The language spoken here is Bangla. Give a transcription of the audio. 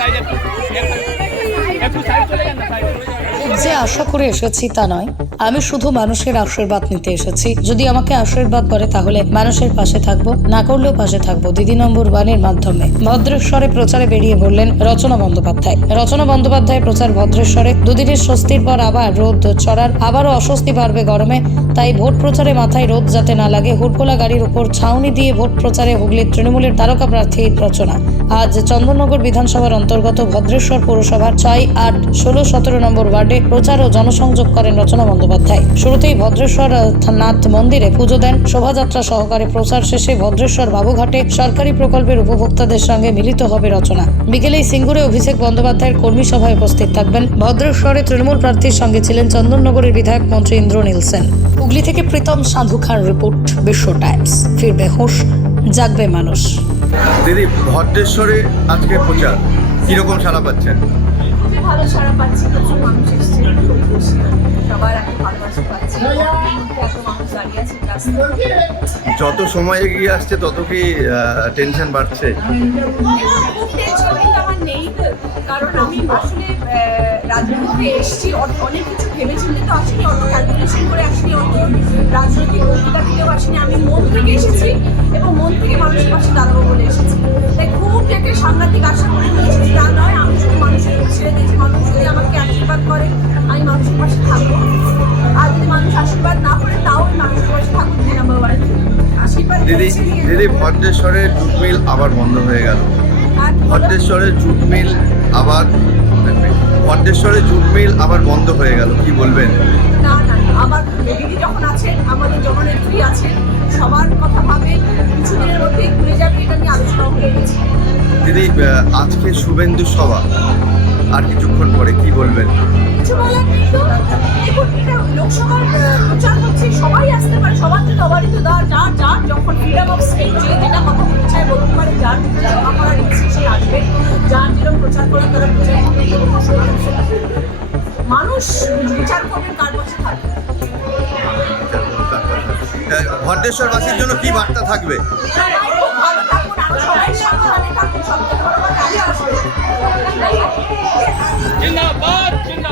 সাইড যে আশা করে এসেছি তা নয়। আমি শুধু মানুষের আশীর্বাদ নিতে এসেছি। যদি আমাকে আশীর্বাদ করে তাহলে মানুষের পাশে থাকব, না করলেও পাশে থাকব। দিদি নম্বর ওয়ানের মাধ্যমে। ভদ্রেশ্বরে প্রচারে বেরিয়ে বললেন রচনা বন্দ্যোপাধ্যায়। রচনা বন্দ্যোপাধ্যায় প্রচার ভদ্রেশ্বরে। দুদিনের স্বস্তির পর আবার রোদ চড়ার আবারও অস্বস্তি বাড়বে গরমে। তাই ভোট প্রচারে মাথায় রোদ যাতে না লাগে হুটকোলা গাড়ির উপর ছাউনি দিয়ে ভোট প্রচারে হুগলির তৃণমূলের তারকা প্রার্থী রচনা। আজ চন্দননগর বিধানসভার অন্তর্গত ভদ্রেশ্বর পৌরসভার ছয় আট ষোলো সতেরো নম্বর ওয়ার্ডে প্রচার ও জনসংযোগ করেন রচনা বন্দ্যোপাধ্যায়। শুরুতেই ভদ্রেশ্বর নাথ মন্দিরে পুজো দেন। শোভাযাত্রা সহকারে প্রচার শেষে ভদ্রেশ্বর বাবুঘাটে সরকারি প্রকল্পের উপভোক্তাদের সঙ্গে মিলিত হবে রচনা। বিকেলেই সিঙ্গুরে অভিষেক বন্দ্যোপাধ্যায়ের কর্মী সভায় উপস্থিত থাকবেন ভদ্রেশ্বরে তৃণমূল প্রার্থীর সঙ্গে ছিলেন চন্দননগরের বিধায়ক মন্ত্রী ইন্দ্রনীল সেন হুগলি থেকে প্রীতম সাধু খান রিপোর্ট, বিশ্ব টাইমস। ফিরবে হোশ, জাগবে মানুষ। দিদি, ভদ্রেশ্বরে আজকে প্রচার, কীরকম সাড়া পাচ্ছেন? ভালো সারা পাচ্ছি প্রচুর মানুষ এসছে খুব খুশি। সবার একটা ভালোবাসা পাচ্ছি। এত মানুষ দাঁড়িয়ে আছে যত সময় এগিয়ে আসছে তত কি টেনশন বাড়ছে? খুব টেনশন কিন্তু আমার নেই কারণ আমি আসলে রাজনীতিতে এসেছি অ- অনেক কিছু ভেবে চিন্তে তো আসিনি অত ক্যালকুলেশন করে আসিনি অত রাজনৈতিক বক্তৃতা দিতেও আসিনি। আমি মন থেকে এসেছি এবং মন থেকে মানুষের পাশে দাঁড়াবো বলে এসেছি। তাই খুব আশীর্বাদ না করে তাও মানুষের পাশে থাকব দুই নম্বর আশীর্বাদ দিদি দিদি ভদ্রেশ্বরের জুট মিল আবার বন্ধ হয়ে গেল। ভদ্রেশ্বরের জুট মিল আবার ভদ্রেশ্বরের জুট মিল আবার বন্ধ হয়ে গেল কি বলবেন? না না না, আমার দিদি যখন আছেন আমাদের জননেত্রী আছেন সবার কথা ভাবে কিছুদিনের মধ্যেই ঘুরে যাবে এটা নিয়ে আলোচনা হয়ে গেছে। দিদি আজকে শুভেন্দু সভা। আর কিছুক্ষণ পরে কি বলবেন? কিছু বলার নেই তো। এটা লোকসভার প্রচার হচ্ছে সবাই আসতে পারে সবার জন্য অবারিত দেওয়া যার যার যখন ফ্রিডম অফ স্পিচ যে যেটা কথা বলতে চায় বলতে পারে যার যেটা জমা করার ইচ্ছে সে আসবে। যার যেরকম প্রচার করার তারা প্রচার করবে মানুষ বিচার করবেন কার পাশে থাকবে? ভদ্রেশ্বরবাসীর জন্য কি বার্তা থাকবে? সবাই খুব ভালো থাকুন সবাই সাবধানে থাকুন সব থেকে বড় কথা జిందాబాద్ జిందాబాద్.